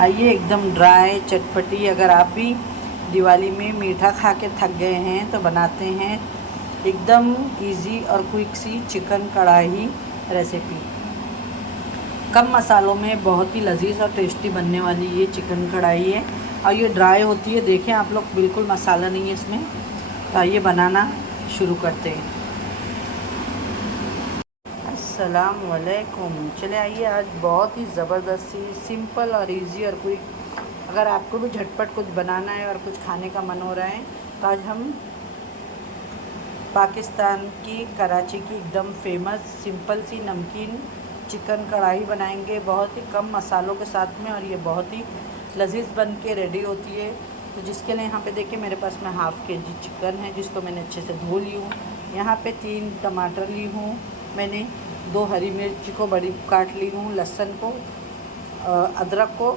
आइए एकदम ड्राई चटपटी। अगर आप भी दिवाली में मीठा खा के थक गए हैं तो बनाते हैं एकदम इजी और क्विक सी चिकन कढ़ाई रेसिपी। कम मसालों में बहुत ही लजीज और टेस्टी बनने वाली ये चिकन कढ़ाई है और ये ड्राई होती है। देखें आप लोग, बिल्कुल मसाला नहीं है इसमें। तो आइए बनाना शुरू करते हैं। अस्सलाम वालेकुम। चले आइए, आज बहुत ही ज़बरदस्त सी सिंपल और इजी और क्विक। अगर आपको भी झटपट कुछ बनाना है और कुछ खाने का मन हो रहा है तो आज हम पाकिस्तान की कराची की एकदम फेमस सिंपल सी नमकीन चिकन कढ़ाई बनाएंगे, बहुत ही कम मसालों के साथ में। और ये बहुत ही लजीज बन के रेडी होती है। तो जिसके लिए यहाँ पे देखिए मेरे पास में हाफ़ के जी चिकन है जिसको मैंने अच्छे से धो ली हूँ। यहाँ पे 3 टमाटर ली हूँ मैंने, 2 हरी मिर्च को बड़ी काट ली हूँ, लहसुन को अदरक को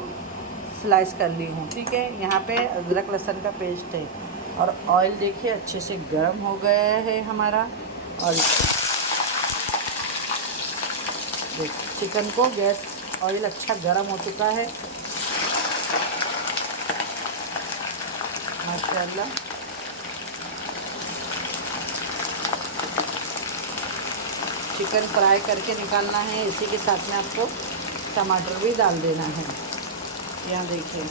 स्लाइस कर ली हूँ। ठीक है, यहाँ पे अदरक लहसुन का पेस्ट है। और ऑयल देखिए अच्छे से गर्म हो गया है हमारा। और चिकन को गैस ऑयल अच्छा गर्म हो चुका है माशाल्लाह। चिकन फ्राई करके निकालना है, इसी के साथ में आपको टमाटर भी डाल देना है। यहाँ देखिए,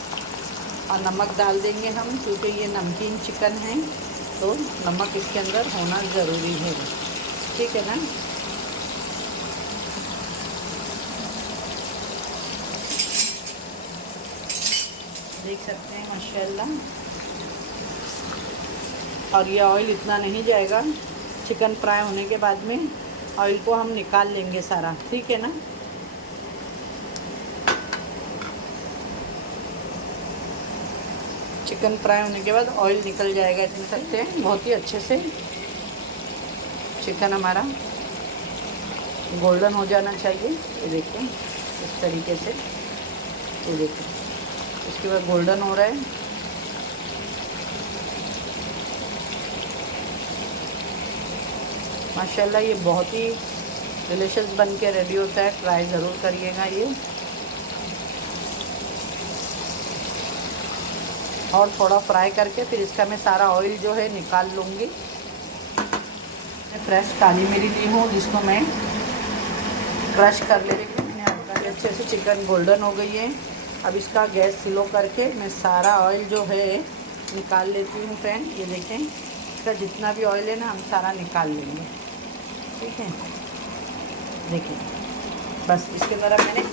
और नमक डाल देंगे हम क्योंकि ये नमकीन चिकन है तो नमक इसके अंदर होना ज़रूरी है। ठीक है ना। देख सकते हैं माशाल्लाह। और ये ऑयल इतना नहीं जाएगा, चिकन फ्राई होने के बाद में ऑयल को हम निकाल लेंगे सारा। ठीक है ना। चिकन फ्राई होने के बाद ऑयल निकल जाएगा इसमें सकते हैं बहुत ही अच्छे से। चिकन हमारा गोल्डन हो जाना चाहिए। ये देखिए इस तरीके से, ये देखिए इसके बाद गोल्डन हो रहा है। माशाल्लाह ये बहुत ही डिलीशियस बन के रेडी होता है। ट्राई ज़रूर करिएगा ये। और थोड़ा फ्राई करके फिर इसका मैं सारा ऑयल जो है निकाल लूँगी। फ्रेश काली मिर्च ली हूँ जिसको मैं क्रश कर ले रही हूँ। मैंने हल्का अच्छे से चिकन गोल्डन हो गई है। अब इसका गैस स्लो करके मैं सारा ऑयल जो है निकाल लेती हूँ फ्रेंड। ये देखें, इसका जितना भी ऑयल है ना हम सारा निकाल लेंगे। ठीक है, देखिए बस इसके अंदर मैंने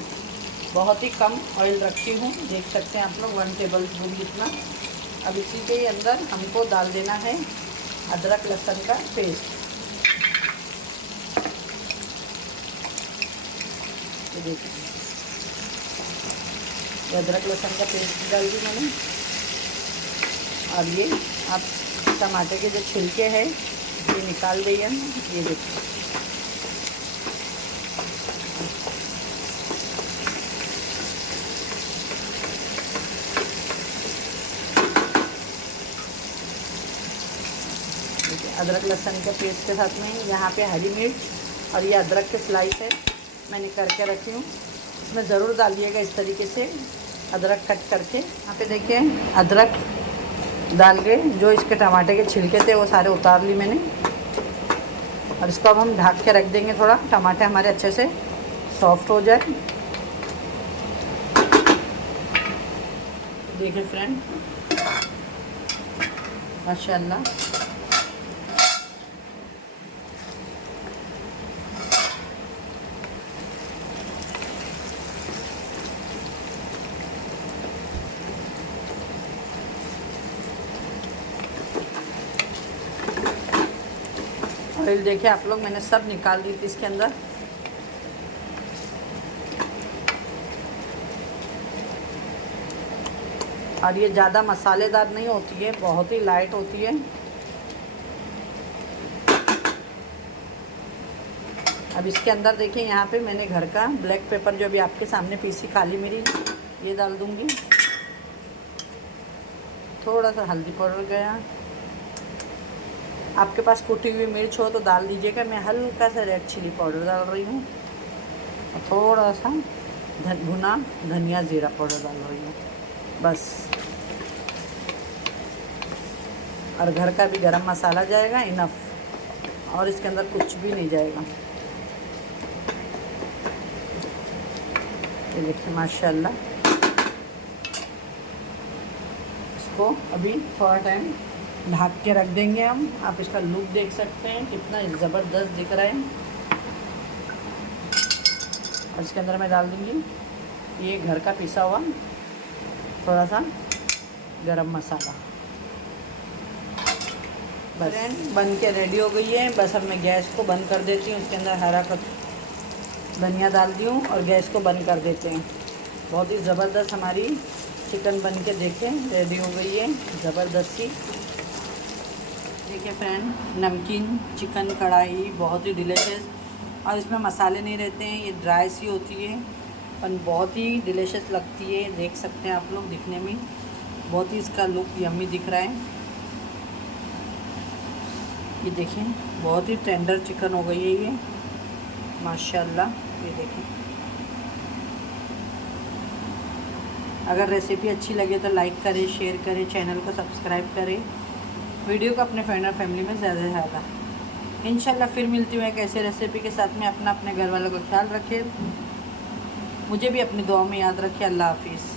बहुत ही कम ऑयल रखी हूँ, देख सकते हैं आप लोग, 1 टेबल स्पून जितना। अब इसी के अंदर हमको डाल देना है अदरक लहसुन का पेस्ट। ये देखिए अदरक लहसुन का पेस्ट डाल दी मैंने। और ये आप टमाटर के जो छिलके हैं ये निकाल दिए हम। ये देखिए अदरक लहसुन के पेस्ट के साथ में यहाँ पे हरी मिर्च और ये अदरक के स्लाइस है मैंने करके रखी हूँ, इसमें ज़रूर डालिएगा इस तरीके से अदरक कट करके। यहाँ पे देखिए अदरक डाल के जो इसके टमाटर के छिलके थे वो सारे उतार ली मैंने। और इसको अब हम ढक के रख देंगे, थोड़ा टमाटर हमारे अच्छे से सॉफ्ट हो जाए। देखिए फ्रेंड माशाल्लाह ऑयल देखिए आप लोग, मैंने सब निकाल दी थी इसके अंदर। और ये ज़्यादा मसालेदार नहीं होती है, बहुत ही लाइट होती है। अब इसके अंदर देखिए यहाँ पे मैंने घर का ब्लैक पेपर जो अभी आपके सामने पीसी काली मिर्च ये डाल दूँगी। थोड़ा सा हल्दी पाउडर गया, आपके पास कुटी हुई मिर्च हो तो डाल दीजिएगा। मैं हल्का सा रेड चिली पाउडर डाल रही हूँ और थोड़ा सा भुना धनिया ज़ीरा पाउडर डाल रही हूँ बस। और घर का भी गरम मसाला जाएगा इनफ, और इसके अंदर कुछ भी नहीं जाएगा। ये देखिए माशाल्लाह। इसको अभी थोड़ा टाइम ढक के रख देंगे हम। आप इसका लुक देख सकते हैं कितना ज़बरदस्त दिख रहा है। और इसके अंदर मैं डाल दूँगी ये घर का पिसा हुआ थोड़ा सा गरम मसाला। बस बन के रेडी हो गई है। बस अब मैं गैस को बंद कर देती हूँ। इसके अंदर हरा धनिया डाल दी हूँ और गैस को बंद कर देते हैं। बहुत ही ज़बरदस्त हमारी चिकन बन के देखें रेडी हो गई है, ज़बरदस्त सी। देखिए फ्रेंड, नमकीन चिकन कढ़ाई बहुत ही डिलीशियस, और इसमें मसाले नहीं रहते हैं, ये ड्राई सी होती है पर बहुत ही डिलीशियस लगती है। देख सकते हैं आप लोग, दिखने में बहुत ही इसका लुक यम्मी दिख रहा है। ये देखें बहुत ही टेंडर चिकन हो गई है ये माशाल्लाह। ये देखें, अगर रेसिपी अच्छी लगे तो लाइक करें, शेयर करें, चैनल को सब्सक्राइब करें, वीडियो को अपने फ्रेंड और फैमिली में ज़्यादा से ज़्यादा। इंशाल्लाह फिर मिलती हूँ एक ऐसे रेसिपी के साथ में। अपने घर वालों का ख्याल रखें, मुझे भी अपनी दुआ में याद रखें। अल्लाह हाफिज़।